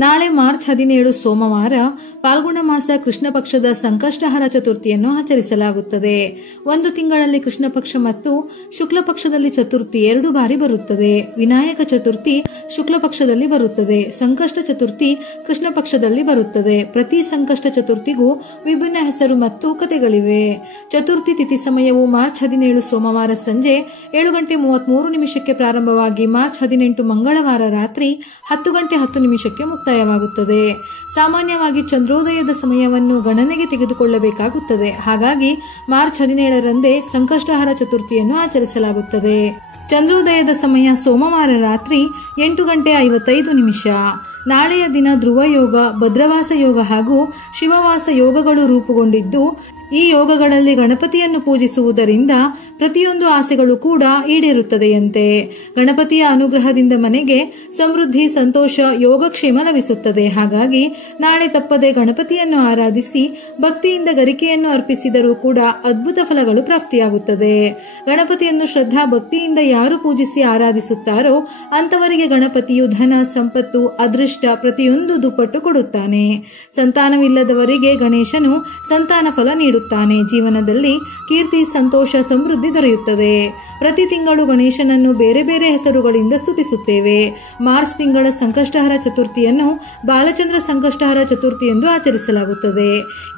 ನಾಳೆ ಮಾರ್ಚ್ 17 ಸೋಮವಾರ ಪಾಲ್ಗುಣ ಮಾಸ ಕೃಷ್ಣ ಪಕ್ಷದ ಸಂಕಷ್ಟಹರ ಚತುರ್ಥಿಯನ್ನು ಆಚರಿಸಲಾಗುತ್ತದೆ. ಒಂದು ತಿಂಗಳಲ್ಲಿ ಕೃಷ್ಣ ಪಕ್ಷ ಮತ್ತು ಶುಕ್ಲ ಪಕ್ಷದಲ್ಲಿ ಚತುರ್ಥಿ 2 ಬಾರಿ ಬರುತ್ತದೆ. ವಿನಾಯಕ ಚತುರ್ಥಿ ಶುಕ್ಲ ಪಕ್ಷದಲ್ಲಿ ಬರುತ್ತದೆ. ಸಂಕಷ್ಟ ಚತುರ್ಥಿ ಕೃಷ್ಣ ಪಕ್ಷದಲ್ಲಿ ಬರುತ್ತದೆ. ಪ್ರತಿ ಸಂಕಷ್ಟ ಚತುರ್ಥಿಗೂ ವಿಭಿನ್ನ ಹೆಸರು ಮತ್ತು ಕಥೆಗಳಿವೆ. ಚತುರ್ಥಿ ತಿಥಿ ಸಮಯವು ಮಾರ್ಚ್ 17 ಸೋಮವಾರ ಸಂಜೆ 7:33 ಪ್ರಾರಂಭವಾಗಿ ಮಾರ್ಚ್ 18 ಮಂಗಳವಾರ ರಾತ್ರಿ 10:10 ಮುಕ್ತಾಯವಾಗುತ್ತದೆ. ಸಾಮಾನ್ಯವಾಗಿ ಚಂದ್ರೋದಯದ ಸಮಯವನ್ನು ಗಣನೆಗೆ ತೆಗೆದುಕೊಳ್ಳಬೇಕಾಗುತ್ತದೆ. ಹಾಗಾಗಿ ಮಾರ್ಚ್ 17ರಂದೇ ಸಂಕಷ್ಟಹರ ಚತುರ್ಥಿಯನ್ನು ಆಚರಿಸಲಾಗುತ್ತದೆ. ಚಂದ್ರೋದಯದ ಸಮಯ ಸೋಮವಾರ ರಾತ್ರಿ 8:55. ನಾಳೆಯ ದಿನ ಧ್ರುವ ಯೋಗ, ಭದ್ರವಾಸ ಯೋಗ ಹಾಗೂ ಶಿವವಾಸ ಯೋಗಗಳು ರೂಪುಗೊಂಡಿದ್ದು, ಈ ಯೋಗಗಳಲ್ಲಿ ಗಣಪತಿಯನ್ನು ಪೂಜಿಸುವುದರಿಂದ ಪ್ರತಿಯೊಂದು ಆಸೆಗಳು ಕೂಡ ಈಡೇರುತ್ತದೆಯಂತೆ. ಗಣಪತಿಯ ಅನುಗ್ರಹದಿಂದ ಮನೆಗೆ ಸಮೃದ್ಧಿ, ಸಂತೋಷ, ಯೋಗಕ್ಷೇಮ ಲಭಿಸುತ್ತದೆ. ಹಾಗಾಗಿ ನಾಳೆ ತಪ್ಪದೆ ಗಣಪತಿಯನ್ನು ಆರಾಧಿಸಿ ಭಕ್ತಿಯಿಂದ ಗರಿಕೆಯನ್ನು ಅರ್ಪಿಸಿದರೂ ಕೂಡ ಅದ್ಭುತ ಫಲಗಳು ಪ್ರಾಪ್ತಿಯಾಗುತ್ತದೆ. ಗಣಪತಿಯನ್ನು ಶ್ರದ್ಧಾ ಭಕ್ತಿಯಿಂದ ಯಾರು ಪೂಜಿಸಿ ಆರಾಧಿಸುತ್ತಾರೋ ಅಂತವರಿಗೆ ಗಣಪತಿಯು ಧನ, ಸಂಪತ್ತು, ಅದೃಷ್ಟ ಪ್ರತಿಯೊಂದು ದುಪ್ಪಟ್ಟು ಕೊಡುತ್ತಾನೆ. ಸಂತಾನವಿಲ್ಲದವರಿಗೆ ಗಣೇಶನು ಸಂತಾನ ಫಲ ನೀಡುತ್ತಾನೆ. ಜೀವನದಲ್ಲಿ ಕೀರ್ತಿ, ಸಂತೋಷ, ಸಮೃದ್ಧಿ ದೊರೆಯುತ್ತದೆ. ಪ್ರತಿ ತಿಂಗಳು ಗಣೇಶನನ್ನು ಬೇರೆ ಬೇರೆ ಹೆಸರುಗಳಿಂದ ಸ್ತುತಿಸುತ್ತೇವೆ. ಮಾರ್ಚ್ ತಿಂಗಳ ಸಂಕಷ್ಟಹರ ಚತುರ್ಥಿಯನ್ನು ಬಾಲಚಂದ್ರ ಸಂಕಷ್ಟಹರ ಚತುರ್ಥಿ ಎಂದು ಆಚರಿಸಲಾಗುತ್ತದೆ.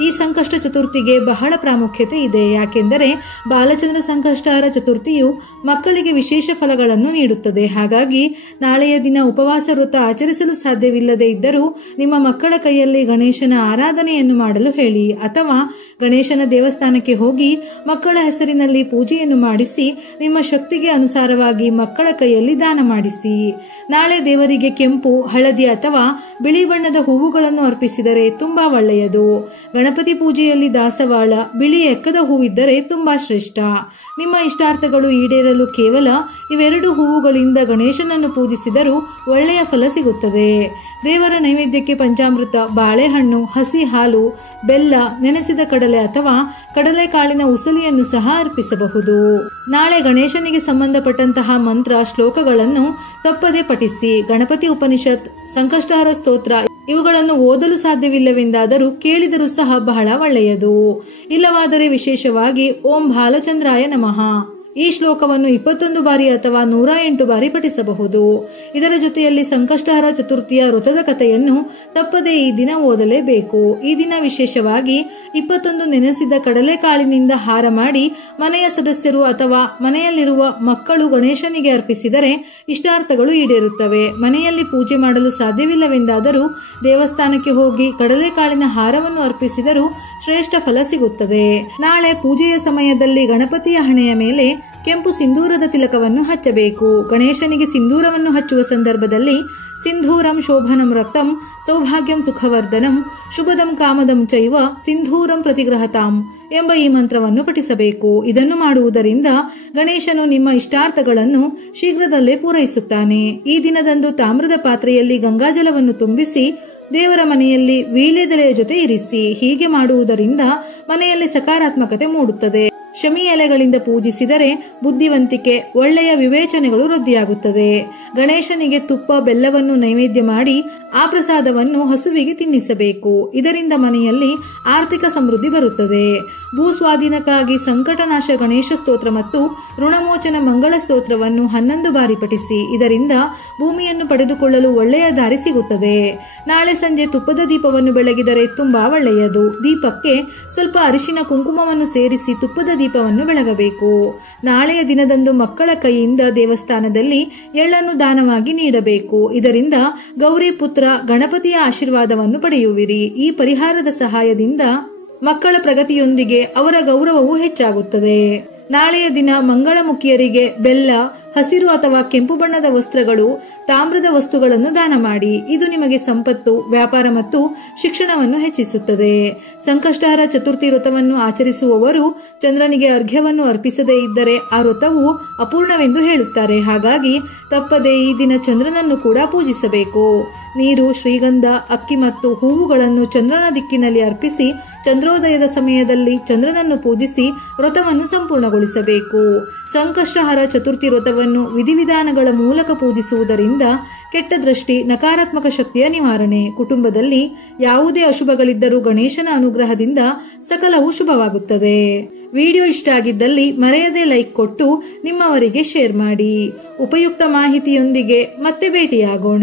ಈ ಸಂಕಷ್ಟ ಚತುರ್ಥಿಗೆ ಬಹಳ ಪ್ರಾಮುಖ್ಯತೆ ಇದೆ. ಯಾಕೆಂದರೆ ಬಾಲಚಂದ್ರ ಸಂಕಷ್ಟಹರ ಚತುರ್ಥಿಯು ಮಕ್ಕಳಿಗೆ ವಿಶೇಷ ಫಲಗಳನ್ನು ನೀಡುತ್ತದೆ. ಹಾಗಾಗಿ ನಾಳೆಯ ದಿನ ಉಪವಾಸ ವ್ರತ ಆಚರಿಸಲು ಸಾಧ್ಯವಿಲ್ಲದೆ ಇದ್ದರೂ ನಿಮ್ಮ ಮಕ್ಕಳ ಕೈಯಲ್ಲಿ ಗಣೇಶನ ಆರಾಧನೆಯನ್ನು ಮಾಡಲು ಹೇಳಿ, ಅಥವಾ ಗಣೇಶನ ದೇವಸ್ಥಾನಕ್ಕೆ ಹೋಗಿ ಮಕ್ಕಳ ಹೆಸರಿನಲ್ಲಿ ಪೂಜೆಯನ್ನು ಮಾಡಿಸಿ ನಿಮ್ಮ ಶಕ್ತಿಗೆ ಅನುಸಾರವಾಗಿ ಮಕ್ಕಳ ಕೈಯಲ್ಲಿ ದಾನ ಮಾಡಿಸಿ. ನಾಳೆ ದೇವರಿಗೆ ಕೆಂಪು, ಹಳದಿ ಅಥವಾ ಬಿಳಿ ಬಣ್ಣದ ಹೂವುಗಳನ್ನು ಅರ್ಪಿಸಿದರೆ ತುಂಬಾ ಒಳ್ಳೆಯದು. ಗಣಪತಿ ಪೂಜೆಯಲ್ಲಿ ದಾಸವಾಳ, ಬಿಳಿ ಎಕ್ಕದ ಹೂವಿದ್ದರೆ ತುಂಬಾ ಶ್ರೇಷ್ಠ. ನಿಮ್ಮ ಇಷ್ಟಾರ್ಥಗಳು ಈಡೇರಲು ಕೇವಲ ಇವೆರಡು ಹೂವುಗಳಿಂದ ಗಣೇಶನನ್ನು ಪೂಜಿಸಿದರೂ ಒಳ್ಳೆಯ ಫಲ ಸಿಗುತ್ತದೆ. ದೇವರ ನೈವೇದ್ಯಕ್ಕೆ ಪಂಚಾಮೃತ, ಬಾಳೆಹಣ್ಣು, ಹಸಿ ಹಾಲು, ಬೆಲ್ಲ, ನೆನೆಸಿದ ಕಡಲೆ ಅಥವಾ ಕಡಲೆಕಾಳಿನ ಉಸಲಿಯನ್ನು ಸಹ ಅರ್ಪಿಸಬಹುದು. ನಾಳೆ ಗಣೇಶನಿಗೆ ಸಂಬಂಧಪಟ್ಟಂತಹ ಮಂತ್ರ, ಶ್ಲೋಕಗಳನ್ನು ತಪ್ಪದೆ ಪಠಿಸಿ. ಗಣಪತಿ ಉಪನಿಷತ್, ಸಂಕಷ್ಟಹರ ಸ್ತೋತ್ರ ಇವುಗಳನ್ನು ಓದಲು ಸಾಧ್ಯವಿಲ್ಲವೆಂದಾದರೂ ಕೇಳಿದರೂ ಸಹ ಬಹಳ ಒಳ್ಳೆಯದು. ಇಲ್ಲವಾದರೆ ವಿಶೇಷವಾಗಿ ಓಂ ಬಾಲಚಂದ್ರಾಯ ನಮಃ ಈ ಶ್ಲೋಕವನ್ನು 21 ಬಾರಿ ಅಥವಾ 108 ಬಾರಿ ಪಠಿಸಬಹುದು. ಇದರ ಜೊತೆಯಲ್ಲಿ ಸಂಕಷ್ಟಹರ ಚತುರ್ಥಿಯ ವ್ರತದ ಕಥೆಯನ್ನು ತಪ್ಪದೆ ಈ ದಿನ ಓದಲೇಬೇಕು. ಈ ದಿನ ವಿಶೇಷವಾಗಿ 21 ನೆನೆಸಿದ ಕಡಲೆಕಾಳಿನಿಂದ ಹಾರ ಮಾಡಿ ಮನೆಯ ಸದಸ್ಯರು ಅಥವಾ ಮನೆಯಲ್ಲಿರುವ ಮಕ್ಕಳು ಗಣೇಶನಿಗೆ ಅರ್ಪಿಸಿದರೆ ಇಷ್ಟಾರ್ಥಗಳು ಈಡೇರುತ್ತವೆ. ಮನೆಯಲ್ಲಿ ಪೂಜೆ ಮಾಡಲು ಸಾಧ್ಯವಿಲ್ಲವೆಂದಾದರೂ ದೇವಸ್ಥಾನಕ್ಕೆ ಹೋಗಿ ಕಡಲೆಕಾಳಿನ ಹಾರವನ್ನು ಅರ್ಪಿಸಿದರೂ ಶ್ರೇಷ್ಠ ಫಲ ಸಿಗುತ್ತದೆ. ನಾಳೆ ಪೂಜೆಯ ಸಮಯದಲ್ಲಿ ಗಣಪತಿಯ ಹಣೆಯ ಮೇಲೆ ಕೆಂಪು ಸಿಂಧೂರದ ತಿಲಕವನ್ನು ಹಚ್ಚಬೇಕು. ಗಣೇಶನಿಗೆ ಸಿಂಧೂರವನ್ನು ಹಚ್ಚುವ ಸಂದರ್ಭದಲ್ಲಿ ಸಿಂಧೂರಂ ಶೋಭನಂ ರಕ್ತಂ ಸೌಭಾಗ್ಯಂ ಸುಖವರ್ಧನಂ ಶುಭದಂ ಕಾಮದಂ ಚೈವ ಸಿಂಧೂರಂ ಪ್ರತಿಗ್ರಹತಾಂ ಎಂಬ ಈ ಮಂತ್ರವನ್ನು ಪಠಿಸಬೇಕು. ಇದನ್ನು ಮಾಡುವುದರಿಂದ ಗಣೇಶನು ನಿಮ್ಮ ಇಷ್ಟಾರ್ಥಗಳನ್ನು ಶೀಘ್ರದಲ್ಲೇ ಪೂರೈಸುತ್ತಾನೆ. ಈ ದಿನದಂದು ತಾಮ್ರದ ಪಾತ್ರೆಯಲ್ಲಿ ಗಂಗಾಜಲವನ್ನು ತುಂಬಿಸಿ ದೇವರ ಮನೆಯಲ್ಲಿ ವೀಳ್ಯದೆಲೆಯ ಜೊತೆ ಇರಿಸಿ. ಹೀಗೆ ಮಾಡುವುದರಿಂದ ಮನೆಯಲ್ಲಿ ಸಕಾರಾತ್ಮಕತೆ ಮೂಡುತ್ತದೆ. ಶಮಿ ಎಲೆಗಳಿಂದ ಪೂಜಿಸಿದರೆ ಬುದ್ಧಿವಂತಿಕೆ, ಒಳ್ಳೆಯ ವಿವೇಚನೆಗಳು ವೃದ್ಧಿಯಾಗುತ್ತದೆ. ಗಣೇಶನಿಗೆ ತುಪ್ಪ, ಬೆಲ್ಲವನ್ನು ನೈವೇದ್ಯ ಮಾಡಿ ಆ ಪ್ರಸಾದವನ್ನು ಹಸುವಿಗೆ ತಿನ್ನಿಸಬೇಕು. ಇದರಿಂದ ಮನೆಯಲ್ಲಿ ಆರ್ಥಿಕ ಸಮೃದ್ಧಿ ಬರುತ್ತದೆ. ಭೂಸ್ವಾಧೀನಕ್ಕಾಗಿ ಸಂಕಟನಾಶ ಗಣೇಶ ಸ್ತೋತ್ರ ಮತ್ತು ಋಣಮೋಚನ ಮಂಗಳ ಸ್ತೋತ್ರವನ್ನು 11 ಬಾರಿ ಪಠಿಸಿ. ಇದರಿಂದ ಭೂಮಿಯನ್ನು ಪಡೆದುಕೊಳ್ಳಲು ಒಳ್ಳೆಯ ದಾರಿ ಸಿಗುತ್ತದೆ. ನಾಳೆ ಸಂಜೆ ತುಪ್ಪದ ದೀಪವನ್ನು ಬೆಳಗಿದರೆ ತುಂಬಾ ಒಳ್ಳೆಯದು. ದೀಪಕ್ಕೆ ಸ್ವಲ್ಪ ಅರಿಶಿನ, ಕುಂಕುಮವನ್ನು ಸೇರಿಸಿ ತುಪ್ಪದ ದೀಪವನ್ನು ಬೆಳಗಬೇಕು. ನಾಳೆಯ ದಿನದಂದು ಮಕ್ಕಳ ಕೈಯಿಂದ ದೇವಸ್ಥಾನದಲ್ಲಿ ಎಳ್ಳನ್ನು ದಾನವಾಗಿ ನೀಡಬೇಕು. ಇದರಿಂದ ಗೌರಿ ಪುತ್ರ ಗಣಪತಿಯ ಆಶೀರ್ವಾದವನ್ನು ಪಡೆಯುವಿರಿ. ಈ ಪರಿಹಾರದ ಸಹಾಯದಿಂದ ಮಕ್ಕಳ ಪ್ರಗತಿಯೊಂದಿಗೆ ಅವರ ಗೌರವವೂ ಹೆಚ್ಚಾಗುತ್ತದೆ. ನಾಳೆಯ ದಿನ ಮಂಗಳಮುಖಿಯರಿಗೆ ಬೆಲ್ಲ, ಹಸಿರು ಅಥವಾ ಕೆಂಪು ಬಣ್ಣದ ವಸ್ತ್ರಗಳು, ತಾಮ್ರದ ವಸ್ತುಗಳನ್ನು ದಾನ ಮಾಡಿ. ಇದು ನಿಮಗೆ ಸಂಪತ್ತು, ವ್ಯಾಪಾರ ಮತ್ತು ಶಿಕ್ಷಣವನ್ನು ಹೆಚ್ಚಿಸುತ್ತದೆ. ಸಂಕಷ್ಟಹರ ಚತುರ್ಥಿ ವ್ರತವನ್ನು ಆಚರಿಸುವವರು ಚಂದ್ರನಿಗೆ ಅರ್ಘ್ಯವನ್ನು ಅರ್ಪಿಸದೇ ಇದ್ದರೆ ಆ ವ್ರತವು ಅಪೂರ್ಣವೆಂದು ಹೇಳುತ್ತಾರೆ. ಹಾಗಾಗಿ ತಪ್ಪದೆ ಈ ದಿನ ಚಂದ್ರನನ್ನು ಕೂಡ ಪೂಜಿಸಬೇಕು. ನೀರು, ಶ್ರೀಗಂಧ, ಅಕ್ಕಿ ಮತ್ತು ಹೂವುಗಳನ್ನು ಚಂದ್ರನ ದಿಕ್ಕಿನಲ್ಲಿ ಅರ್ಪಿಸಿ ಚಂದ್ರೋದಯದ ಸಮಯದಲ್ಲಿ ಚಂದ್ರನನ್ನು ಪೂಜಿಸಿ ವ್ರತವನ್ನು ಸಂಪೂರ್ಣಗೊಳಿಸಬೇಕು. ಸಂಕಷ್ಟಹರ ಚತುರ್ಥಿ ವ್ರತವನ್ನು ವಿಧಿವಿಧಾನಗಳ ಮೂಲಕ ಪೂಜಿಸುವುದರಿಂದ ಕೆಟ್ಟ ದೃಷ್ಟಿ, ನಕಾರಾತ್ಮಕ ಶಕ್ತಿಯ ನಿವಾರಣೆ, ಕುಟುಂಬದಲ್ಲಿ ಯಾವುದೇ ಅಶುಭಗಳಿದ್ದರೂ ಗಣೇಶನ ಅನುಗ್ರಹದಿಂದ ಸಕಲವೂ ಶುಭವಾಗುತ್ತದೆ. ವಿಡಿಯೋ ಇಷ್ಟ ಆಗಿದ್ದಲ್ಲಿ ಮರೆಯದೆ ಲೈಕ್ ಕೊಟ್ಟು ನಿಮ್ಮವರಿಗೆ ಶೇರ್ ಮಾಡಿ. ಉಪಯುಕ್ತ ಮಾಹಿತಿಯೊಂದಿಗೆ ಮತ್ತೆ ಭೇಟಿಯಾಗೋಣ.